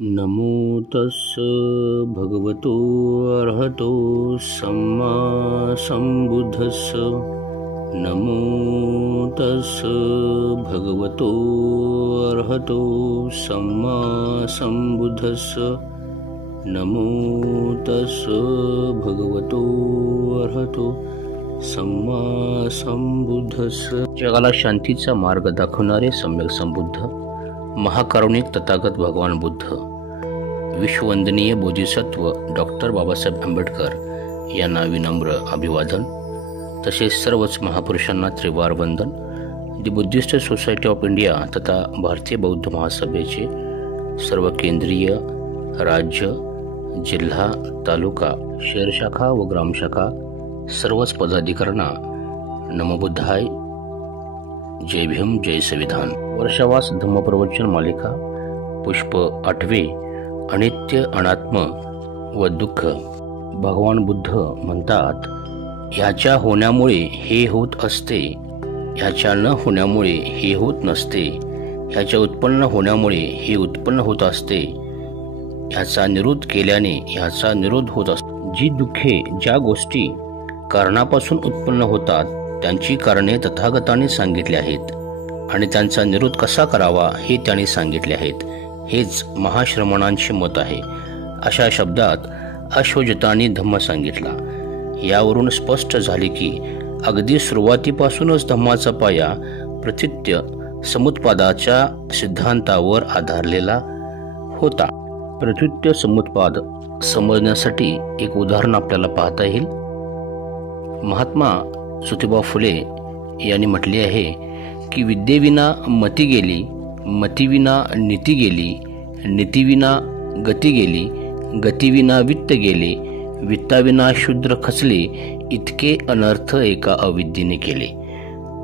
नमो तस्स भगवतो अर्हतो सम्मा सम्बुद्धस्स। नमो तस्स भगवतो अर्हतो सम्मा सम्बुद्धस्स। नमो तस्स भगवतो अर्हतो सम्मा सम्बुद्धस्स। जगाला शांतीचा मार्ग दाखवणारे सम्यक संबुद्ध महाकारुणिक तथागत भगवान बुद्ध, विश्ववंदनीय बोधिसत्व डॉक्टर बाबासाहेब आंबेडकर यांना विनम्र अभिवादन। तसेच सर्वच महापुरुषांना त्रिवार वंदन। दी बुद्धिस्ट सोसायटी ऑफ इंडिया तथा भारतीय बौद्ध महासभेचे सर्व केंद्रीय, राज्य, जिल्हा, तालुका, शहर शाखा व ग्रामशाखा सर्वच पदाधिकाऱ्यांना नमो बुद्धाय, जय भीम, जय संविधान। वर्षावास धम्मप्रवचन मालिका पुष्प 8 अनित्य, अनात्म व दुःख। भगवान बुद्ध म्हणतात, ह्याच्या होण्यामुळे हे होत असते, ह्याच्या न होण्यामुळे हे होत नसते, ह्याच्या उत्पन्न होण्यामुळे हे उत्पन्न होत असते, ह्याचा निरोध केल्याने ह्याचा निरोध होत असतो। जी दुःखे ज्या गोष्टी कारणापासून उत्पन्न होतात त्यांची कारणे तथागताने सांगितली आहेत आणि त्यांचा निरोध कसा करावा हे त्यांनी सांगितले आहेत। हेच महाश्रमणांचे मत आहे। अशा शब्दात अश्वजितांनी धम्म सांगितला। यावरून स्पष्ट झाले की अगदी सुरुवातीपासूनच धम्माचा पाया प्रतीत्य समुत्पादाच्या सिद्धांतावर आधारलेला होता। प्रतीत्य समुत्पाद समजण्यासाठी एक उदाहरण आपल्याला पाहता येईल। महात्मा ज्योतिबा फुले यांनी म्हटले आहे की विद्येविना मती गेली, मतीविना नीती गेली, नीतीविना गती गेली, गतीविना वित्त गेले, वित्ताविना शूद्र खचले, इतके अनर्थ एका अविद्येने केले।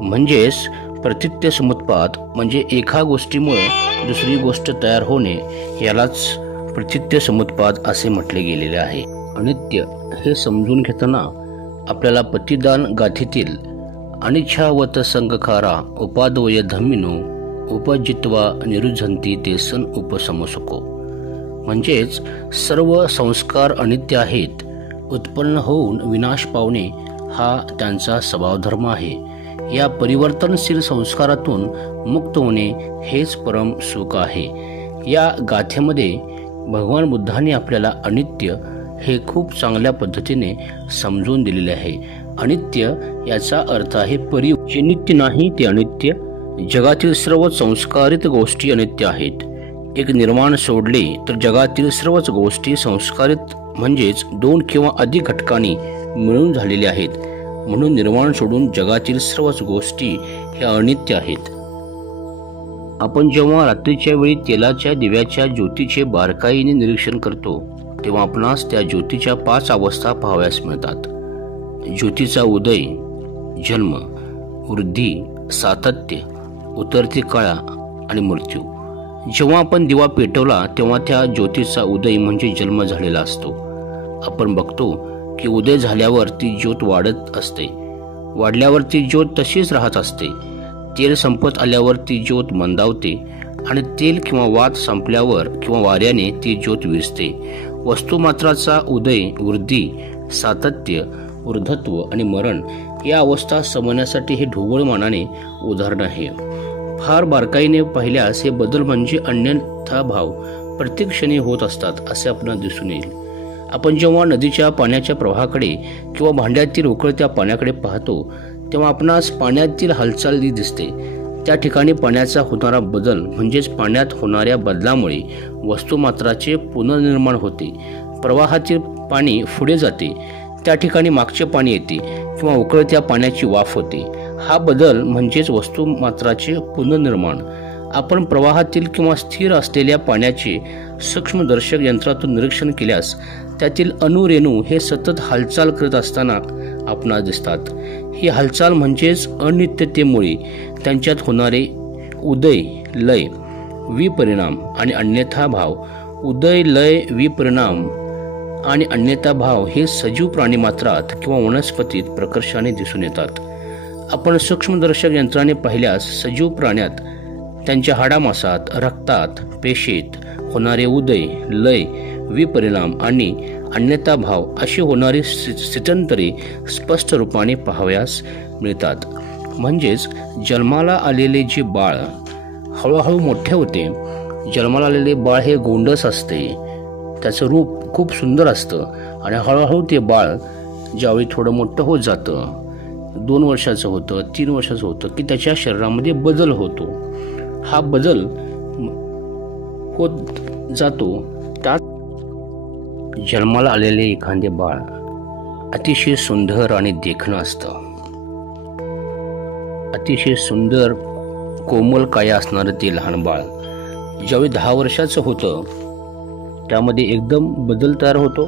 म्हणजेच प्रतीत्य समुत्पाद म्हणजे एका गोष्टीमुळे दुसरी गोष्ट तयार होणे, यालाच प्रतीत्य समुत्पाद असे म्हटले गेलेले आहे। अनित्य हे समजून घेताना आपल्याला पतिदान गाथेतील अनिच्छावत संगकारा उपादवय धम्मिनो उपजित्वा निरुझंती ते सन उपसमसको। म्हणजेच सर्व संस्कार अनित्य आहेत, उत्पन्न होऊन विनाश पावणे हा त्यांचा स्वभावधर्म आहे। या परिवर्तनशील संस्कारातून मुक्त होणे हेच परम सुख आहे। या गाथेमध्ये भगवान बुद्धांनी आपल्याला अनित्य हे खूप चांगल्या पद्धतीने समजून दिलेले आहे। अनित्य याचा अर्थ आहे परिव, जे नित्य नाही ते अनित्य। जगातील सर्व संस्कारित गोष्टी अनित्य आहेत। एक निर्माण सोडले तर जगातील सर्वच गोष्टी संस्कारित म्हणजेच 2 किंवा अधिक घटकांनी मिळून झालेल्या आहेत। म्हणून निर्माण सोडून जगातील सर्वच गोष्टी ह्या अनित्य आहेत। आपण जेव्हा रात्रीच्या वेळी तेलाच्या दिव्याच्या ज्योतीचे बारकाईने निरीक्षण करतो तेव्हा आपणास त्या ज्योतीच्या 5 अवस्था पाहावयास मिळतात। ज्योतीचा उदय, जन्म, वृद्धी, सातत्य, उतरती काळा आणि मृत्यू। जेव्हा आपण दिवा पेटवला तेव्हा त्या ज्योतीचा उदय म्हणजे जन्म झालेला असतो। आपण बघतो की उदय झाल्यावर ती ज्योत वाढत असते, वाढल्यावर ती ज्योत तशीच राहत असते। तेल संपत आल्यावर ती ज्योत मंदावते आणि तेल किंवा वात संपल्यावर किंवा वाऱ्याने ती ज्योत विझते। वस्तुमात्राचा उदय, वृद्धी, सातत्य, ऊर्ध्वत्व आणि मरण या अवस्था समजण्यासाठी हे ढोबळमानाने उदाहरण आहे। फार बारकाईने पाहिल्यास हे बदल म्हणजे अन्यथा भाव प्रत्येक क्षणी होत असतात असे आपल्याला दिसून येईल। आपण जेव्हा नदीच्या पाण्याच्या प्रवाहाकडे किंवा भांड्यातील उकळत्या पाण्याकडे पाहतो तेव्हा आपणास पाण्यातील हालचाल दिसते। त्या ठिकाणी पाण्याचा होणारा बदल म्हणजेच पाण्यात होणाऱ्या बदलामुळे वस्तुमात्राचे पुनर्निर्माण होते। प्रवाहातील पाणी पुढे जाते, त्या ठिकाणी मागचे पाणी येते किंवा उकळत्या पाण्याची वाफ होते। हा बदल म्हणजेच वस्तुमात्राचे पुनर्निर्माण। आपण प्रवाहातील किंवा स्थिर असलेल्या पाण्याचे सूक्ष्मदर्शक यंत्रातून निरीक्षण केल्यास त्यातील अणुरेणू हे सतत हालचाल करत असताना आपणास दिसतात। ही हालचाल म्हणजेच अनित्यतेमुळे त्यांच्यात होणारे उदय, लय, विपरिणाम आणि अन्यथा भाव। उदय, लय, विपरिणाम आणि अन्यथा भाव हे सजीव प्राणीमात्रात किंवा वनस्पतीत प्रकर्षाने दिसून येतात। आपण सूक्ष्मदर्शक यंत्राने पाहिल्यास सजीव प्राण्यात त्यांच्या हाडामासात, रक्तात, पेशीत होणारे उदय, लय, विपरिणाम आणि अन्यथा भाव अशी होणारी स्थित्यंतरे स्पष्ट रूपाने पाहावयास मिळतात. म्हणजेच जन्माला आलेले जे बाळ हळूहळू मोठे होते. जन्माला आलेले बाळ हे गोंडस असते, त्याचं रूप खूप सुंदर असतं आणि हळूहळू ते बाळ ज्यावेळी थोडं मोठं होत जातं, 2 वर्षाचं होतं, 3 वर्षाचं होतं, की त्याच्या शरीरामध्ये बदल होतो. हा बदल होत जातो. त्यात जन्माला आलेले एखादे बाळ अतिशय सुंदर आणि देखणं असतं. अतिशय सुंदर कोमल काया असणारं ते लहान बाळ ज्यावेळी 10 वर्षाचं होतं त्यामध्ये एकदम बदल तयार होतो.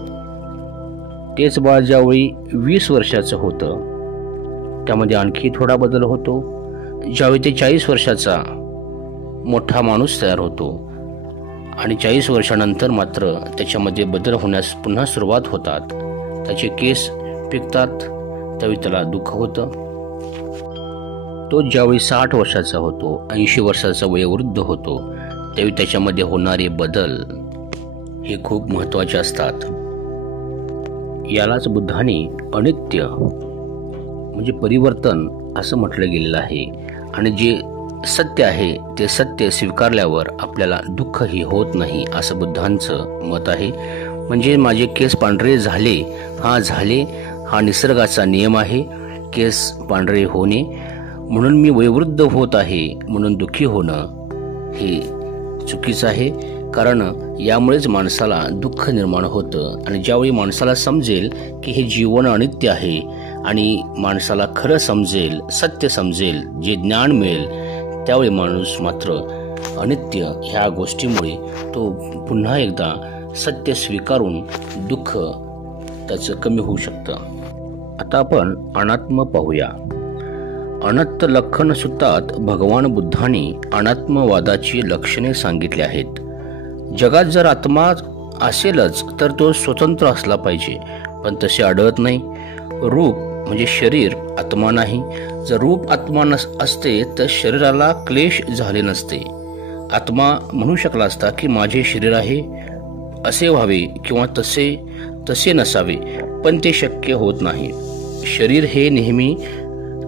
तेच बाळ ज्यावेळी 20 वर्षाचं होतं त्यामध्ये आणखी थोडा बदल होतो. ज्यावेळी ते 40 वर्षाचा मोठा माणूस तयार होतो आणि 40 वर्षानंतर मात्र त्याच्यामध्ये बदल होण्यास पुन्हा सुरुवात होतात. त्याचे केस पिकतात, त्यावेळी त्याला दुःख होतं. तो ज्यावेळी 60 वर्षाचा होतो, 80 वर्षाचा वयोवृद्ध होतो, त्यावेळी त्याच्यामध्ये होणारे बदल हे खूप महत्त्वाचे असतात. यालाच बुद्धाने अनित्य म्हणजे परिवर्तन असं म्हटलं गेलेलं आहे. आणि जे सत्य आहे ते सत्य स्वीकारल्यावर आपल्याला दुःखही होत नाही असं बुद्धांचं मत आहे. म्हणजे माझे केस पांढरे झाले, झाले, हा निसर्गाचा नियम आहे. केस पांढरे होणे म्हणून मी वयोवृद्ध होत आहे म्हणून दुःखी होणं हे चुकीचं आहे. कारण यामुळेच माणसाला दुःख निर्माण होतं. आणि ज्यावेळी माणसाला समजेल की हे जीवन अनित्य आहे आणि माणसाला खरं समजेल, सत्य समजेल, जे ज्ञान मिळेल, त्यावेळी माणूस मात्र अनित्य ह्या गोष्टीमुळे तो पुन्हा एकदा सत्य स्वीकारून दुःख त्याचं कमी होऊ शकतं. आता आपण अनात्म पाहूया. अनंत लक्षण सूत्रात भगवान बुद्धांनी अनात्मवादाची लक्षणे सांगितली आहेत. जगात जर आत्मा असेलच तर तो स्वतंत्र असला पाहिजे, पण तसे आढळत नाही. रूप म्हणजे शरीर आत्मा नाही. जर रूप आत्मा असते तर शरीराला क्लेश झाले नसते. आत्मा म्हणू शकला असता की माझे शरीर आहे असे व्हावे किंवा तसे नसावे, पण ते शक्य होत नाही. शरीर हे नेहमी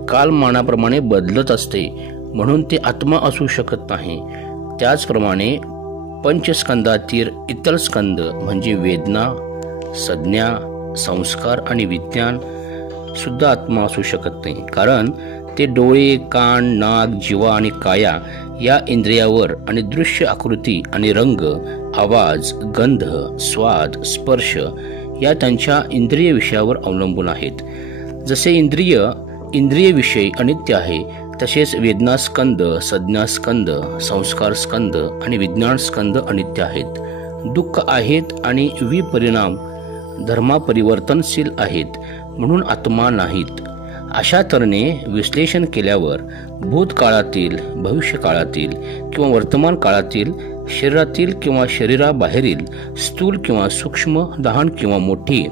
कालमानाप्रमाणे बदलत असते, म्हणून ते आत्मा असू शकत नाही. त्याचप्रमाणे पंचस्कंदातील इतर स्कंद म्हणजे वेदना, संज्ञा, संस्कार आणि विज्ञान सुद्धा आत्मा असू शकत नाही. कारण ते डोळे, कान, नाक, जिव्हा आणि काया या इंद्रियावर आणि दृश्य, आकृती आणि रंग, आवाज, गंध, स्वाद, स्पर्श या त्यांच्या इंद्रिय विषयावर अवलंबून आहेत. जसे इंद्रिय विषय अनित्य आहे, तसेच वेदनास्कंद, संज्ञास्कंद, संस्कारस्कंद आणि विज्ञानस्कंद अनित्य आहेत. दुःख आहेत आणि विपरिणाम धर्मापरिवर्तनशील आहेत, म्हणून आत्मा नाहीत. अशा तऱ्हेने विश्लेषण केल्यावर भूतकाळातील, भविष्यकाळातील किंवा वर्तमान काळातील, शरीरातील किंवा शरीराबाहेरील, स्थूल किंवा सूक्ष्म, लहान किंवा मोठी,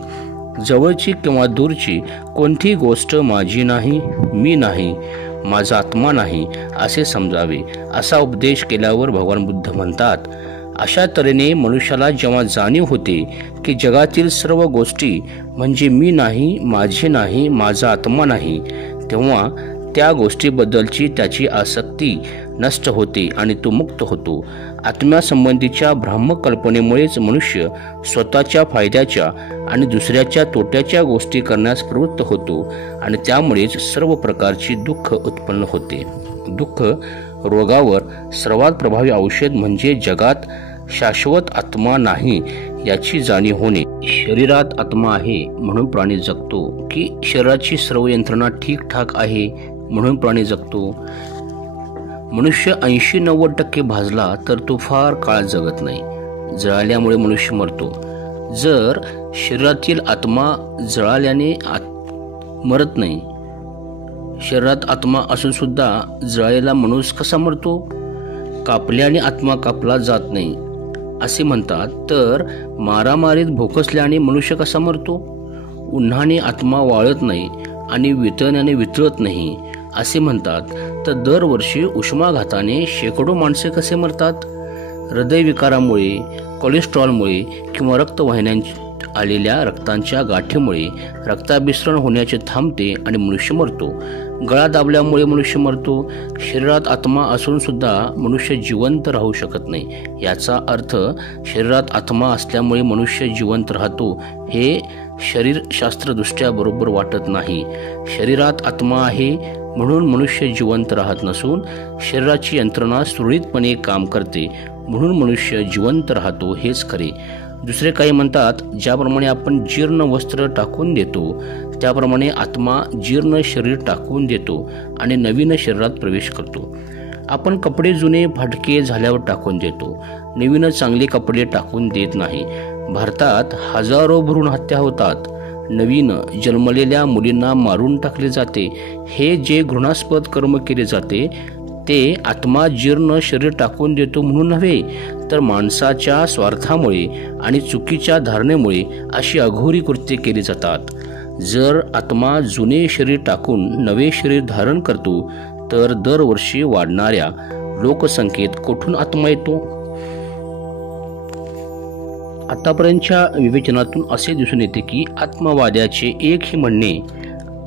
जवळची किंवा दूरची कोणतीही गोष्ट माझी नाही, मी नाही, माझा आत्मा नाही असे समजावे. असा उपदेश केल्यावर भगवान बुद्ध म्हणतात, अशा तऱ्हेने मनुष्याला जेव्हा जाणीव होते की जगातील सर्व गोष्टी म्हणजे मी नाही, माझे नाही, माझा आत्मा नाही, तेव्हा त्या गोष्टीबद्दलची त्याची आसक्ती नष्ट होते आणि तो मुक्त होतो. आत्म्यासंबंधीच्या भ्रामकल्पनेमुळेच मनुष्य स्वतःच्या फायद्याच्या आणि दुसऱ्याच्या तोट्याच्या गोष्टी करण्यास प्रवृत्त होतो आणि त्यामुळेच सर्व प्रकारची दुःख उत्पन्न होते. दुःख रोगावर सर्वात प्रभावी औषध म्हणजे जगात शाश्वत आत्मा नाही याची जाणीव होणे. शरीरात आत्मा आहे म्हणून प्राणी जगतो की शरीराची सर्व यंत्रणा ठीकठाक आहे म्हणून प्राणी जगतो. मनुष्य 80-90% भाजला तर तो फार काळ जगत नाही. जळाल्यामुळे मनुष्य मरतो. जर शरीरातील आत्मा जळाल्याने मरत नाही, शरीरात आत्मा असून सुद्धा जळालेला मनुष्य कसा मरतो? कापल्याने आत्मा कापला जात नाही असे म्हणतात, तर मारामारीत भोकसल्याने मनुष्य कसा मरतो? उन्हाने आत्मा वाळत नाही आणि वितळण्याने वितळत नाही असे म्हणतात, तर दरवर्षी उष्माघाताने शेकडो माणसे कसे मरतात? हृदयविकारामुळे, कोलेस्ट्रॉलमुळे किंवा रक्तवाहिन्यांच्या आलेल्या रक्तांच्या गाठीमुळे रक्ताभिसरण होण्याचे थांबते आणि मनुष्य मरतो. गळा दाबल्यामुळे मनुष्य मरतो. शरीरात आत्मा असून सुद्धा मनुष्य जिवंत राहू शकत नाही. याचा अर्थ शरीरात आत्मा असल्यामुळे मनुष्य जिवंत राहतो हे शरीरशास्त्रदृष्ट्या बरोबर वाटत नाही. शरीरात आत्मा आहे म्हणून मनुष्य जिवंत राहत नसून शरीराची यंत्रणा सुरळीतपणे काम करते म्हणून मनुष्य जिवंत राहतो हेच खरे. दुसरे काही म्हणतात, ज्याप्रमाणे आपण जीर्ण वस्त्र टाकून देतो त्याप्रमाणे आत्मा जीर्ण शरीर टाकून देतो आणि नवीन शरीरात प्रवेश करतो. आपण कपडे जुने फाटके झाल्यावर टाकून देतो, नवीन चांगले कपडे टाकून देत नाही. भारतात हजारो भ्रूण हत्या होतात. नवीन जन्मलेल्या मुलींना मारून टाकले जाते. हे जे घृणास्पद कर्म केले जाते ते आत्मा जीर्ण शरीर टाकून देतो म्हणून नव्हे, तर माणसाच्या स्वार्थामुळे आणि चुकीच्या धारणेमुळे अशी अघोरी कृत्ये केली जातात. जर आत्मा जुने शरीर टाकून नवे शरीर धारण करतो तर दरवर्षी वाढणाऱ्या लोकसंख्येत कुठून आत्मा येतो? आतापर्यंतच्या विवेचनातून असे दिसून येते की आत्मवाद्याचे एकही म्हणणे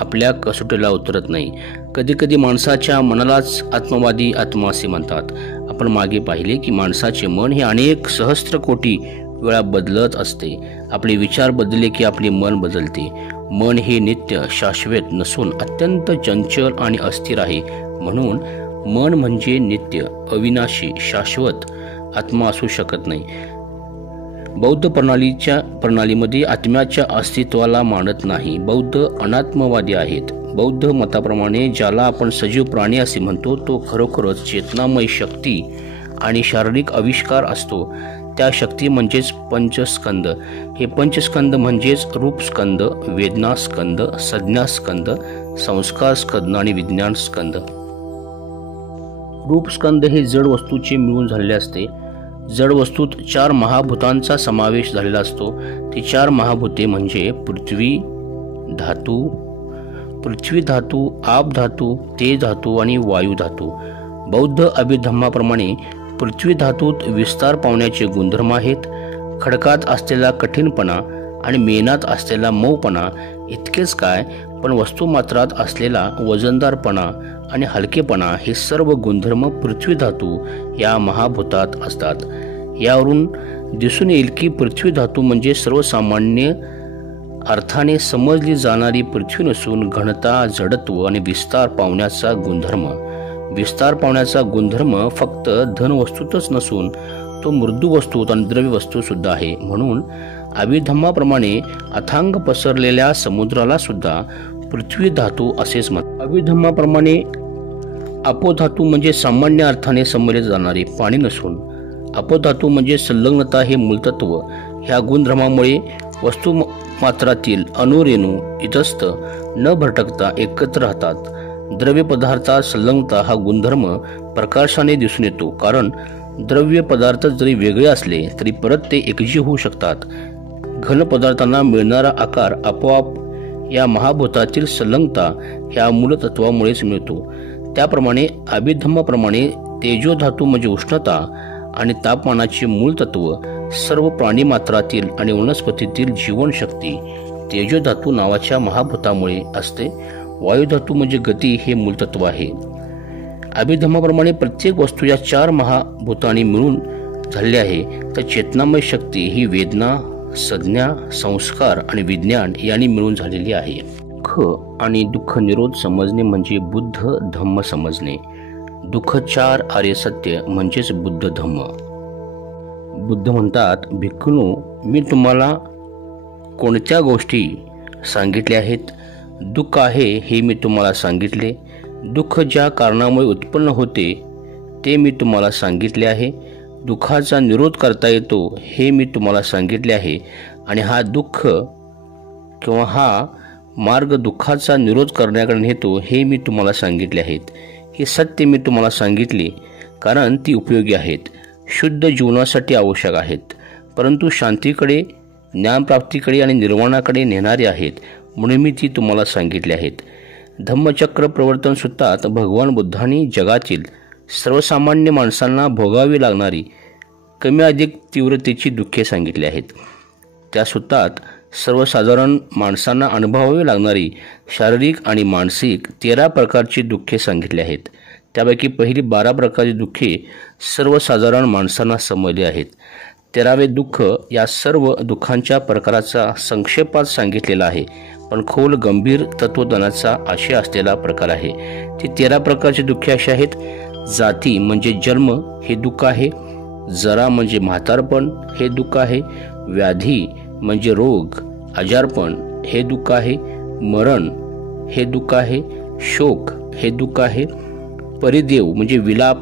आपल्या कसोटीला उतरत नाही. कधीकधी माणसाच्या मनालाच आत्मवादी आत्मा असे म्हणतात. आपण मागे पाहिले की माणसाचे मन हे अनेक सहस्त्र कोटी वेळा बदलत असते. आपले विचार बदलले की आपले मन बदलते. मन हे नित्य शाश्वत नसून अत्यंत चंचल आणि अस्थिर आहे. म्हणून मन म्हणजे नित्य, अविनाशी, शाश्वत आत्मा असू शकत नाही. बौद्ध प्रणालीमध्ये आत्म्याच्या अस्तित्वाला मानत नाही. बौद्ध अनात्मवादी आहेत. बौद्ध मताप्रमाणे ज्याला आपण सजीव प्राणी असे म्हणतो तो खरोखरच चेतनामय शक्ती आणि शारीरिक आविष्कार असतो. त्या शक्ती म्हणजेच पंचस्कंद. हे पंचस्कंद म्हणजेच रूपस्कंद, वेदनास्कंद, संज्ञास्कंद, संस्कारस्कंद आणि विज्ञानस्कंद. रूपस्कंद हे जड वस्तूचे मिळून झालेले असते. जड वस्तूत 4 महाभूतांचा समावेश झालेला असतो. ती 4 महाभूते म्हणजे पृथ्वी धातू, आप धातू, तेज धातू आणि वायू धातू. बौद्ध अभिधम्माप्रमाणे पृथ्वी धातूत विस्तार पावण्याचे गुणधर्म आहेत. खडकात असलेला कठीणपणा आणि मेणात असलेला मऊपणा इतकेच काय, पण वस्तुमात्रात असलेला वजनदारपणा आणि हलकेपणा हे सर्व गुणधर्म पृथ्वी धातू या महाभूतात असतात. यावरून दिसून येईल की पृथ्वी धातू म्हणजे सर्वसामान्य अर्थाने समजली जाणारी पृथ्वी नसून घनता, जडत्व आणि विस्तार पावण्याचा गुणधर्म. विस्तार पावण्याचा गुणधर्म फक्त धनवस्तूतच नसून तो मृदू वस्तूत आणि द्रव्य वस्तू सुद्धा आहे. म्हणून अभिधम्माप्रमाणे अथांग पसरलेल्या समुद्राला सुद्धा पृथ्वी धातू असेच म्हणतात. अभिधम्माप्रमाणे अपोधातू म्हणजे सामान्य अर्थाने समजले जाणारे पाणी नसून अपोधातू म्हणजे संलग्नता हे मूलतत्व. ह्या गुणधर्मामुळे वस्तुमात्रातील अणुरेणू इतस्त न भटकता एकत्र राहतात. द्रव्य पदार्थात संलग्नता हा गुणधर्म प्रकाशाने दिसून येतो, कारण द्रव्य पदार्थ जरी वेगळे असले तरी परत ते एकजीव होऊ शकतात. घन पदार्थांना मिळणारा आकार आपोआप या महाभूतातील संलग्नता ह्या मूलतत्वामुळेच मिळतो. त्याप्रमाणे अभिधम्माप्रमाणे तेजोधातू म्हणजे उष्णता आणि तापमानाचे मूलतत्व सर्व प्राणीमात्रातील आणि वनस्पतीतील जीवनशक्ती तेजोधातू नावाच्या महाभूतामुळे असते. वायुधातू म्हणजे गती हे मूलतत्व आहे. अभिधम्माप्रमाणे प्रत्येक वस्तू या 4 महाभूतांनी मिळून झालेली आहे. तर चेतनामय शक्ती ही वेदना, संज्ञा, संस्कार आणि विज्ञान यांनी मिळून झालेली आहे. दुःख आणि दुःख निरोध समजणे म्हणजे बुद्ध धम्म समजणे. दुःख 4 आर्य सत्य म्हणजेच बुद्ध धम्म. बुद्ध म्हणतात, भिक्खूंनो, मी तुम्हाला कोणत्या गोष्टी सांगितल्या आहेत? दुःख आहे हे मी तुम्हाला सांगितले. दुःख ज्या कारणामुळे उत्पन्न होते ते मी तुम्हाला सांगितले आहे. दुःखाचा निरोध करता येतो हे मी तुम्हाला सांगितले आहे. आणि हा दुःख किंवा हा मार्ग दुःखाचा निरोध करण्याकडे नेतो हे मी तुम्हाला सांगितले आहेत. हे सत्य मी तुम्हाला सांगितले कारण ती उपयोगी आहेत, शुद्ध जीवनासाठी आवश्यक आहेत, परंतु शांतीकडे, ज्ञानप्राप्तीकडे आणि निर्वाणाकडे नेणारे आहेत, म्हणून मी ती तुम्हाला सांगितले आहेत. धम्मचक्र प्रवर्तन सूत्रात भगवान बुद्धांनी जगातील सर्वसामान्य माणसांना भोगावी लागणारी कमी अधिक तीव्रतेची दुःखे सांगितली आहेत. त्या सूत्रात सर्वसाधारण माणसांना अनुभवावी लागणारी शारीरिक आणि मानसिक 13 प्रकारची दुःखे सांगितली आहेत. त्यापैकी पहिली 12 प्रकारची दुःखे सर्वसाधारण माणसांना समजली आहेत. 13वे दुःख या सर्व दुःखांच्या प्रकाराचा संक्षेपात सांगितलेला आहे, पण खोल गंभीर तत्वज्ञानाचा आशय असलेला प्रकार आहे. ती 13 प्रकारची दुःखे अशी आहेत. जाती म्हणजे जन्म हे दुःख आहे. जरा म्हणजे म्हातारपण हे दुःख आहे. व्याधी म्हणजे रोग आजारपण हे दुःख आहे. मरण हे दुःख आहे. शोक हे दुःख आहे. परिदेव म्हणजे विलाप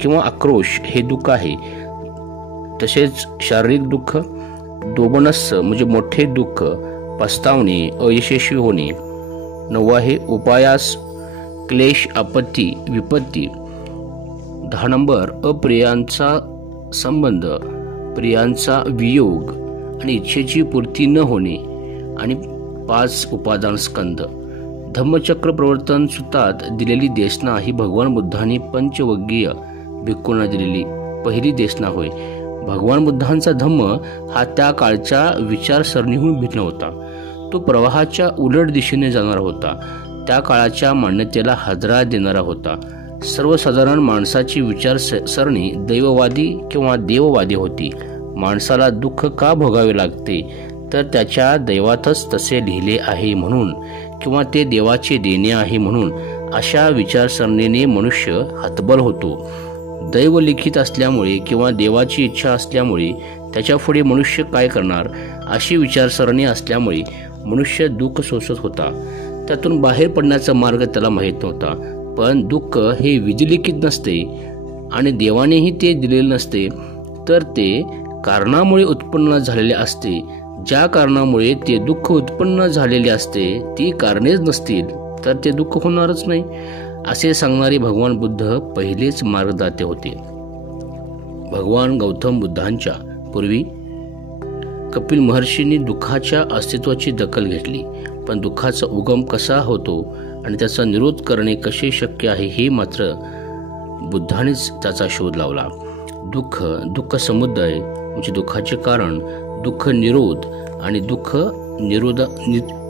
किंवा आक्रोश हे दुःख आहे. तसेच शारीरिक दुःख. दोबनस्स म्हणजे मोठे दुःख, पस्तावणे, अयशस्वी होणे. 9 आहे उपायास, क्लेश, आपत्ती, विपत्ती. 10 नंबर अप्रियांचा संबंध, प्रियांचा वियोग आणि इच्छेची पूर्ती न होणे. आणि 5 उपादान स्कंद. धम्मचक्र प्रवर्तन सूत्रात दिलेली देशना ही भगवान बुद्धांनी पंचवग्गीय भिक्खूंना दिलेली पहिली देशना होय. भगवान बुद्धांचा धम्म हा त्या काळच्या विचारसरणीहून भिन्न होता. तो प्रवाहाच्या उलट दिशेने जाणारा होता. त्या काळाच्या मान्यतेला हादरा देणारा होता. सर्वसाधारण माणसाची विचारसरणी दैववादी किंवा देववादी होती. माणसाला दुःख का भोगावे लागते, तर त्याच्या दैवातच तसे लिहिले आहे म्हणून किंवा ते देवाचे देणे आहे म्हणून. अशा विचारसरणीने मनुष्य हतबल होतो. दैव लिखित असल्यामुळे किंवा देवाची इच्छा असल्यामुळे त्याच्या पुढे मनुष्य काय करणार अशी विचारसरणी असल्यामुळे मनुष्य दुःख सोसत होता. त्यातून बाहेर पडण्याचा मार्ग त्याला माहीत नव्हता. पण दुःख हे विधिलिखित नसते आणि देवानेही ते दिलेले नसते, तर ते कारणामुळे उत्पन्न झालेले असते. ज्या कारणामुळे ते दुःख उत्पन्न झालेले असते ती कारणेच नसतील तर ते दुःख होणारच नाही, असे सांगणारे भगवान बुद्ध पहिलेच मार्गदाते होते. भगवान गौतम बुद्धांच्या पूर्वी कपिल महर्षींनी दुःखाच्या अस्तित्वाची दखल घेतली, पण दुःखाचा उगम कसा होतो आणि त्याचा निरोध करणे कसे शक्य आहे हे मात्र बुद्धानेच त्याचा शोध लावला. दुःख समुदाय म्हणजे दुःखाचे कारण, दुःख निरोध आणि दुःख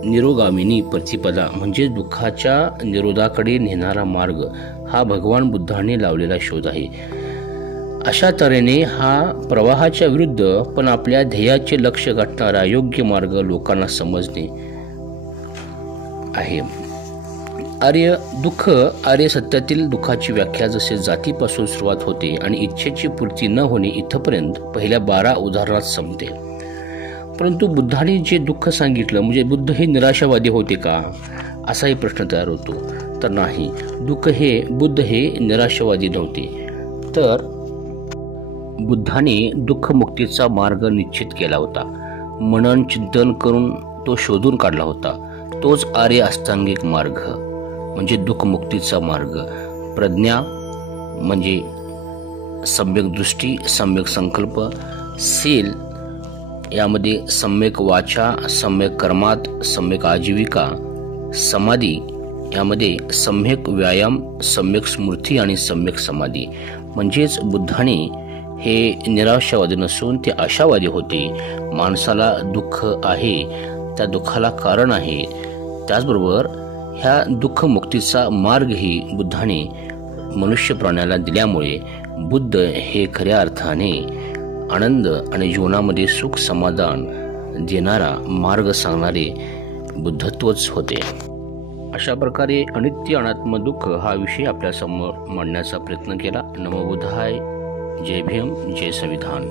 निरोगामिनी प्रतिपदा म्हणजे दुःखाच्या निरोधाकडे नेणारा मार्ग हा भगवान बुद्धाने लावलेला शोध आहे. अशा तऱ्हेने हा प्रवाहाच्या विरुद्ध पण आपल्या ध्येयाचे लक्ष गाठणारा योग्य मार्ग लोकांना समजणे आहे. आर्य सत्यातील दुःखाची व्याख्या जसे जातीपासून सुरुवात होते आणि इच्छेची पूर्ती न होणे इथपर्यंत पहिल्या 12 उदाहरणात संपते. परंतु बुद्धाने जे दुःख सांगितलं म्हणजे बुद्ध हे निराशावादी होते का असाही प्रश्न तयार होतो. तर नाही, बुद्ध हे निराशावादी नव्हते. तर बुद्धाने दुःखमुक्तीचा मार्ग निश्चित केला होता. मनन चिंतन करून तो शोधून काढला होता. तोच आर्य अष्टांगिक मार्ग म्हणजे दुःखमुक्तीचा मार्ग. प्रज्ञा म्हणजे सम्यक दृष्टी, सम्यक संकल्प. शील यामध्ये सम्यक वाचा, सम्यक कर्मात, सम्यक आजीविका. समाधी यामध्ये सम्यक व्यायाम, सम्यक स्मृती आणि सम्यक समाधी. म्हणजेच बुद्धाने हे निराशावादी नसून ते आशावादी होते. माणसाला दुःख आहे, त्या दुःखाला कारण आहे. त्याचबरोबर ह्या दुःखमुक्तीचा मार्गही बुद्धाने मनुष्य प्राण्याला दिल्यामुळे बुद्ध हे खऱ्या अर्थाने आनंद आणि जीवनामध्ये सुख समाधान देणारा मार्ग सांगणारे बुद्धत्वच होते. अशा प्रकारे अनित्य अनात्म दुःख हा विषय आपल्यासमोर मांडण्याचा प्रयत्न केला. नमो बुद्धाय. जय भीम, जय संविधान.